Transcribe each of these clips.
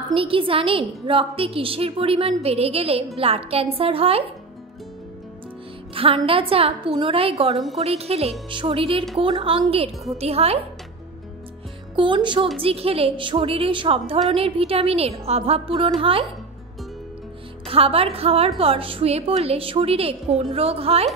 আপনি কি জানেন রক্তে কিসের পরিমাণ বেড়ে গেলে ব্লাড ক্যান্সার হয়? ঠান্ডা চা পুনরায় গরম করে খেলে শরীরের কোন অঙ্গের ক্ষতি হয়? কোন সবজি খেলে শরীরে সব ধরনের ভিটামিনের অভাব পূরণ হয়? খাবার খাওয়ার পর শুয়ে পড়লে শরীরে কোন রোগ হয়?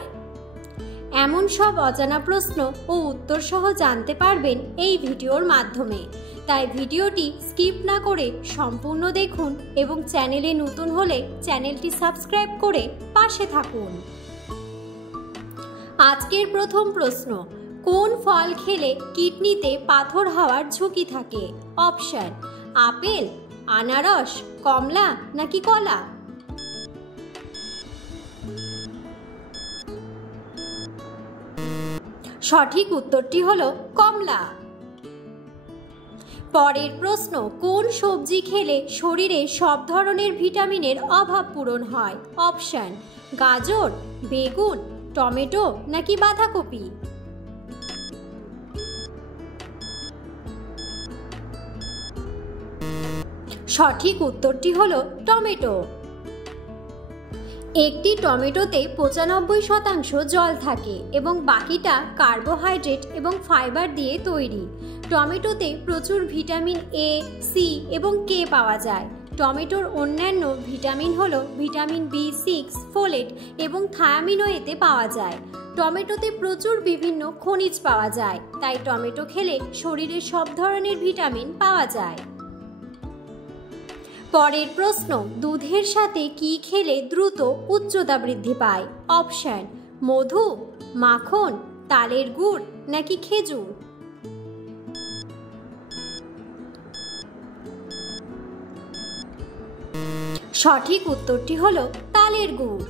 এমন সব অজানা প্রশ্ন ও উত্তর সহ জানতে পারবেন এই ভিডিওর মাধ্যমে। তাই ভিডিওটি স্কিপ না করে সম্পূর্ণ দেখুন এবং চ্যানেলে নতুন হলে চ্যানেলটি সাবস্ক্রাইব করে পাশে থাকুন। আজকের প্রথম প্রশ্ন, কোন ফল খেলে কিডনিতে পাথর হওয়ার ঝুঁকি থাকে? অপশন: আপেল, আনারস, কমলা নাকি কলা? সঠিক উত্তরটি হলো কমলা। পরের প্রশ্ন, কোন সবজি খেলে শরীরে সব ধরনের ভিটামিনের অভাব পূরণ হয়? অপশন: গাজর, বেগুন, টমেটো নাকি বাঁধাকপি? সঠিক উত্তরটি হলো টমেটো। একটি টমেটোতে 95% জল থাকে এবং বাকিটা কার্বোহাইড্রেট এবং ফাইবার দিয়ে তৈরি। টমেটোতে প্রচুর ভিটামিন এ, সি এবং কে পাওয়া যায়। টমেটোর অন্যান্য ভিটামিন হলো ভিটামিন বি6, ফোলেট এবং থায়ামিনও এতে পাওয়া যায়। টমেটোতে প্রচুর বিভিন্ন খনিজ পাওয়া যায়, তাই টমেটো খেলে শরীরে সব ধরনের ভিটামিন পাওয়া যায়। পরের প্রশ্ন, দুধের সাথে কি খেলে দ্রুত উচ্চতা বৃদ্ধি পায়? অপশন: মধু, মাখন, তালের গুড় নাকি খেজুর? সঠিক উত্তরটি হলো তালের গুড়।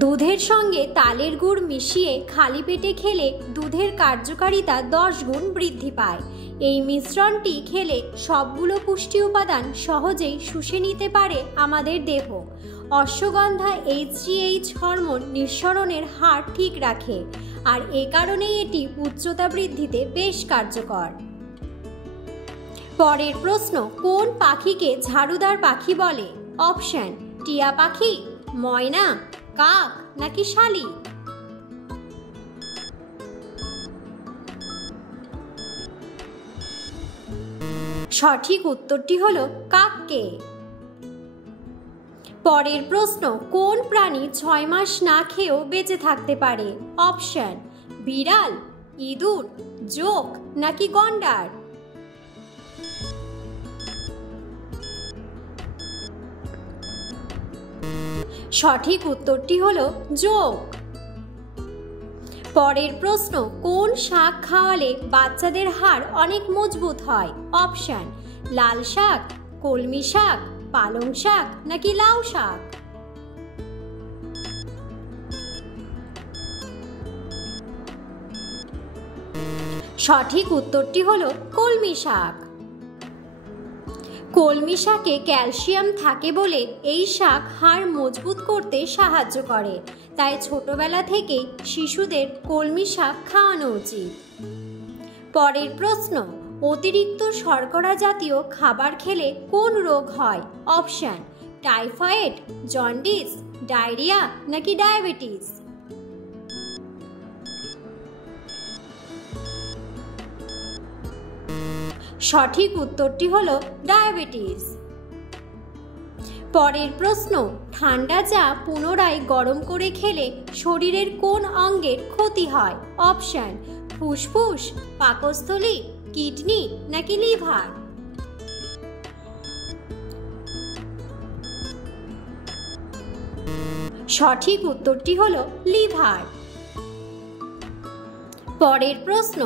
দুধের সঙ্গে তালের গুড় মিশিয়ে খালি পেটে খেলে দুধের কার্যকারিতা 10 গুণ বৃদ্ধি পায়। এই মিশ্রণটি খেলে সবগুলো পুষ্টি উপাদান সহজেই শুষে নিতে পারে আমাদের দেহ। অশ্বগন্ধা HGH হরমোন নিঃসরণের হার ঠিক রাখে, আর এ কারণেই এটি উচ্চতা বৃদ্ধিতে বেশ কার্যকর। পরের প্রশ্ন, কোন পাখিকে ঝাড়ুদার পাখি বলে? অপশন: টিয়া পাখি, ময়না, কাক নাকি শালিক? সঠিক উত্তরটি হলো কাককে। পরের প্রশ্ন, কোন প্রাণী 6 মাস না খেয়েও বেঁচে থাকতে পারে? অপশন: বিড়াল, ইঁদুর, জোঁক নাকি গন্ডার? সঠিক উত্তরটি হলো জোঁক। পরের প্রশ্ন, কোন শাক খাওয়ালে বাচ্চাদের হাড় অনেক মজবুত হয়? অপশন: লাল শাক, কলমি শাক, পালং শাক নাকি লাউ শাক? সঠিক উত্তরটি হলো কলমি শাক। কলমি শাকে ক্যালসিয়াম থাকে বলে এই শাক হাড় মজবুত করতে সাহায্য করে, তাই ছোটবেলা থেকেই শিশুদের কলমি শাক খাওয়ানো উচিত। পরের প্রশ্ন, অতিরিক্ত শর্করা জাতীয় খাবার খেলে কোন রোগ হয়? অপশন: টাইফয়েড, জন্ডিস, ডায়রিয়া নাকি ডায়াবেটিস? সঠিক উত্তরটি হলো ডায়াবেটিস। পরের প্রশ্ন, ঠান্ডা চা পুনরায় গরম করে খেলে শরীরের কোন অঙ্গের ক্ষতি হয়? অপশন: ফুসফুস, পাকস্থলী, কিডনি নাকি লিভার? সঠিক উত্তরটি হলো লিভার। পরের প্রশ্ন,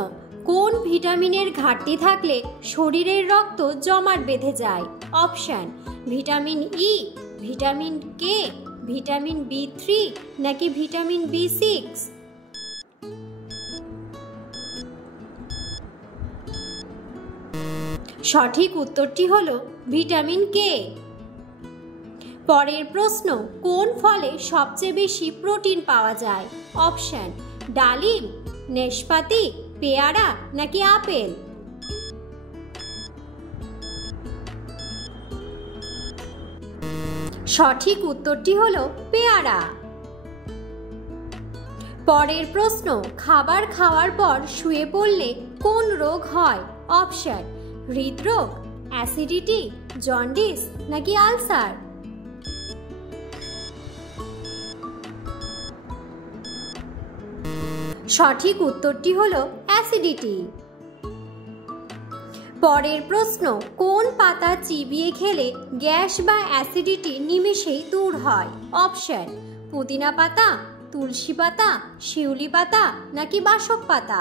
কোন ভিটামিনের ঘাটতি থাকলে শরীরের রক্ত জমাট বেঁধে যায়? Option: vitamin E, vitamin K, vitamin B3 নাকি ভিটামিন B6? সঠিক উত্তরটি হলো ভিটামিন কে। পরের প্রশ্ন, কোন ফলে সবচেয়ে বেশি প্রোটিন পাওয়া যায়? অপশন: ডালিম, নাশপাতি, পেয়ারা নাকি আপেল? সঠিক উত্তরটি হলো পেয়ারা। পরের প্রশ্ন, খাবার খাওয়ার পর শুয়ে পড়লে কোন রোগ হয়? অপশন: হৃদরোগ, অ্যাসিডিটি, জন্ডিস নাকি আলসার। সঠিক উত্তরটি হলো অ্যাসিডিটি। পরের প্রশ্ন, কোন পাতা চিবিয়ে খেলে গ্যাস বা অ্যাসিডিটি নিমেষেই দূর হয়? অপশন: পুদিনা পাতা, তুলসী পাতা, শিউলি পাতা নাকি বাসক পাতা।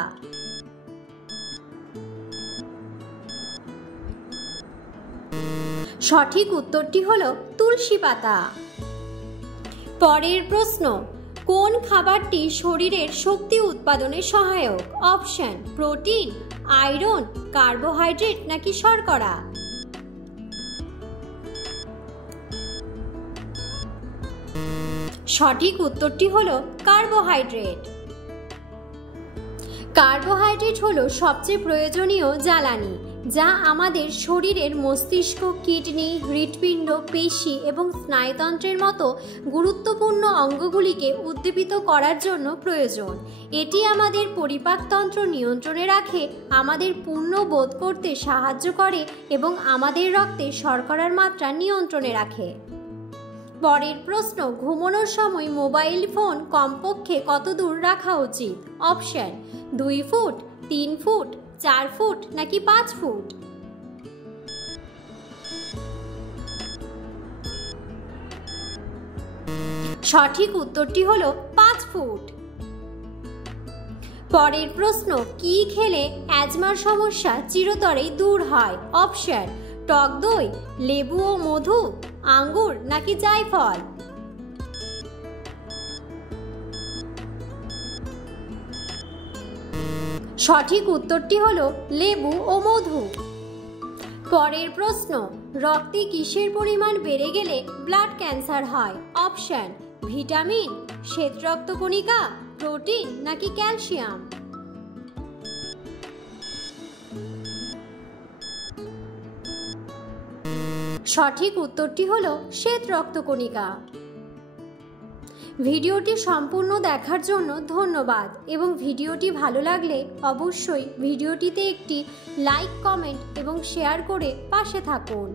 সঠিক উত্তরটি হলো তুলসী পাতা। পরের প্রশ্ন, কোন খাবারটি শরীরের শক্তি উৎপাদনে সহায়ক? অপশন: প্রোটিন, আয়রন, কার্বোহাইড্রেট নাকি শর্করা। সঠিক উত্তরটি হলো কার্বোহাইড্রেট। কার্বোহাইড্রেট হলো সবচেয়ে প্রয়োজনীয় জ্বালানি, যা আমাদের শরীরের মস্তিষ্ক, কিডনি, হৃৎপিণ্ড, পেশি এবং স্নায়ুতন্ত্রের মতো গুরুত্বপূর্ণ অঙ্গগুলিকে উদ্দীপিত করার জন্য প্রয়োজন। এটি আমাদের পরিপাকতন্ত্র নিয়ন্ত্রণে রাখে, আমাদের পূর্ণ বোধ করতে সাহায্য করে এবং আমাদের রক্তে শর্করার মাত্রা নিয়ন্ত্রণে রাখে। পরের প্রশ্ন, ঘুমানোর সময় মোবাইল ফোন কমপক্ষে কত দূর রাখা উচিত? অপশন: 2 ফুট, 3 ফুট, 4 ফুট নাকি 5 ফুট। সঠিক উত্তরটি হলো 5 ফুট। পরের প্রশ্ন, কি খেলে অ্যাজমার সমস্যা চিরতরেই দূর হয়? অপশন: টক দই, লেবু ও মধু, আঙ্গুর নাকি জায়ফল। সঠিক উত্তরটি হলো লেবু ও মধু। পরের প্রশ্ন, রক্তে কিসের পরিমাণ বেড়ে গেলে ব্লাড ক্যান্সার হয়? অপশন: ভিটামিন, শ্বেত রক্তকণিকা, প্রোটিন নাকি ক্যালসিয়াম। সঠিক উত্তরটি হলো শ্বেত রক্তকণিকা। ভিডিওটি সম্পূর্ণ দেখার জন্য ধন্যবাদ এবং ভিডিওটি ভালো লাগলে অবশ্যই ভিডিওটিতে একটি লাইক, কমেন্ট এবং শেয়ার করে পাশে থাকুন।